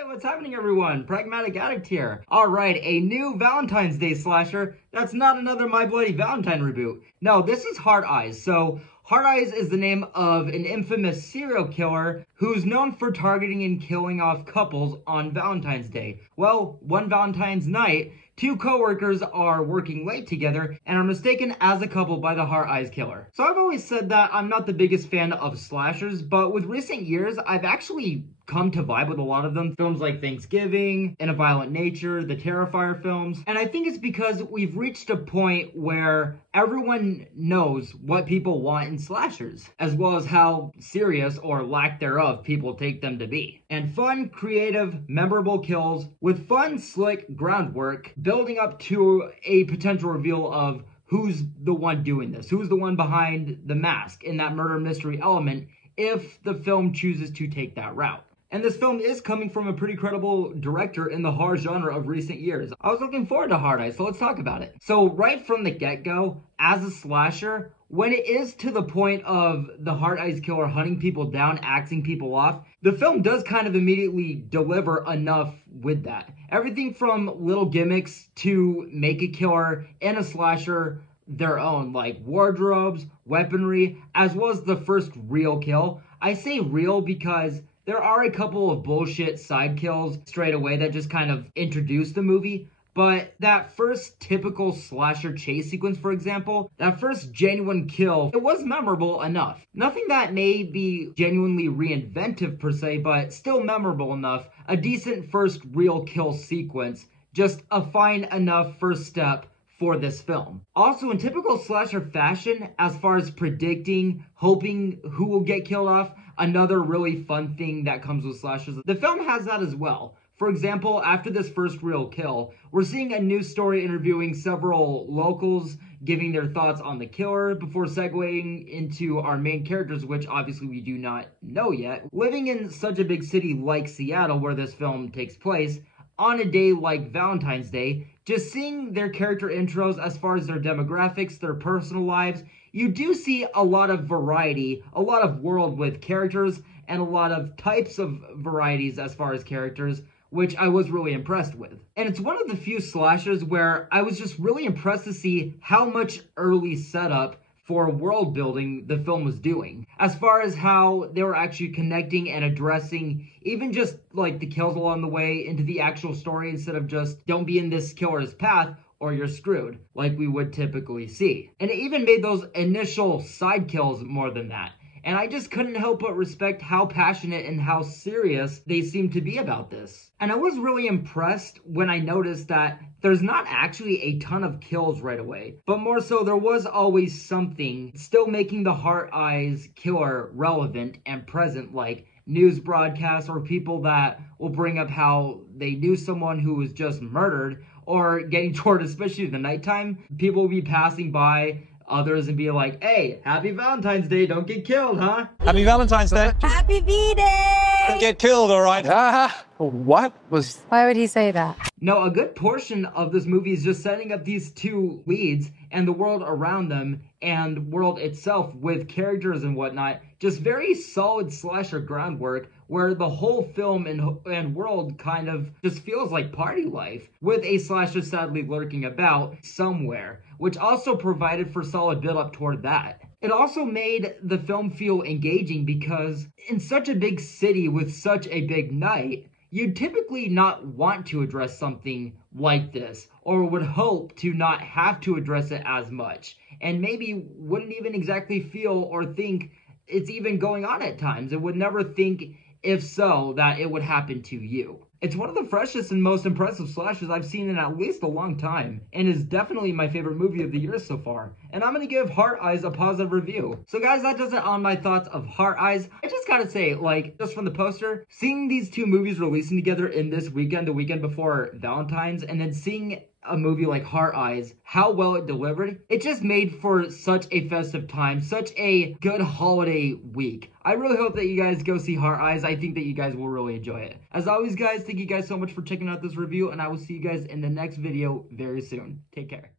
Hey, what's happening everyone? Pragmatic Addict here. Alright, a new Valentine's Day slasher that's not another My Bloody Valentine reboot. No, this is Hard Eyes. So, Hard Eyes is the name of an infamous serial killer who's known for targeting and killing off couples on Valentine's Day. Well, one Valentine's night, two co-workers are working late together and are mistaken as a couple by the Hard Eyes killer. So I've always said that I'm not the biggest fan of slashers, but with recent years, I've actually come to vibe with a lot of them. Films like Thanksgiving, In a Violent Nature, the Terrifier films. And I think it's because we've reached a point where everyone knows what people want in slashers, as well as how serious or lack thereof people take them to be. And fun, creative, memorable kills with fun, slick groundwork building up to a potential reveal of who's the one doing this, who's the one behind the mask in that murder mystery element if the film chooses to take that route. And this film is coming from a pretty credible director in the horror genre of recent years. I was looking forward to Hard Eyes, so let's talk about it. So right from the get-go, as a slasher, when it is to the point of the Hard Eyes killer hunting people down, axing people off, the film does kind of immediately deliver enough with that. Everything from little gimmicks to make a killer in a slasher their own, like wardrobes, weaponry, as well as the first real kill. I say real because there are a couple of bullshit side kills straight away that just kind of introduce the movie, but that first typical slasher chase sequence, for example, that first genuine kill, it was memorable enough. Nothing that may be genuinely reinventive per se, but still memorable enough. A decent first real kill sequence, just a fine enough first step for this film. Also, in typical slasher fashion, as far as predicting, hoping who will get killed off, another really fun thing that comes with slashers, the film has that as well. For example, after this first real kill, we're seeing a news story interviewing several locals, giving their thoughts on the killer before segueing into our main characters, which obviously we do not know yet. Living in such a big city like Seattle, where this film takes place, on a day like Valentine's Day, just seeing their character intros as far as their demographics, their personal lives, you do see a lot of variety, a lot of world with characters, and a lot of types of varieties as far as characters, which I was really impressed with. And it's one of the few slashers where I was just really impressed to see how much early setup for world building the film was doing, as far as how they were actually connecting and addressing even just like the kills along the way into the actual story, instead of just don't be in this killer's path or you're screwed, like we would typically see. And it even made those initial side kills more than that. And I just couldn't help but respect how passionate and how serious they seemed to be about this. And I was really impressed when I noticed that there's not actually a ton of kills right away, but more so there was always something still making the Hard Eyes killer relevant and present, like news broadcasts or people that will bring up how they knew someone who was just murdered, or getting toward, especially in the nighttime, people will be passing by others and be like, hey, happy Valentine's Day, don't get killed, huh? Happy Valentine's Day. Happy V-Day! Don't get killed, all right? What was... Why would he say that? No, a good portion of this movie is just setting up these two leads and the world around them and world itself with characters and whatnot. Just very solid slasher groundwork where the whole film and world kind of just feels like party life, with a slasher sadly lurking about somewhere, which also provided for solid build-up toward that. It also made the film feel engaging because in such a big city with such a big night, you'd typically not want to address something like this, or would hope to not have to address it as much, and maybe wouldn't even exactly feel or think it's even going on at times. It would never think, if so, that it would happen to you. It's one of the freshest and most impressive slashers I've seen in at least a long time, and is definitely my favorite movie of the year so far. And I'm gonna give Hard Eyes a positive review. So guys, that does it on my thoughts of Hard Eyes. I just gotta say, like, just from the poster, seeing these two movies releasing together in this weekend, the weekend before Valentine's, and then seeing a movie like Hard Eyes, how well it delivered, it just made for such a festive time, such a good holiday week. I really hope that you guys go see Hard Eyes. I think that you guys will really enjoy it. As always, guys, thank you guys so much for checking out this review, and I will see you guys in the next video very soon. Take care.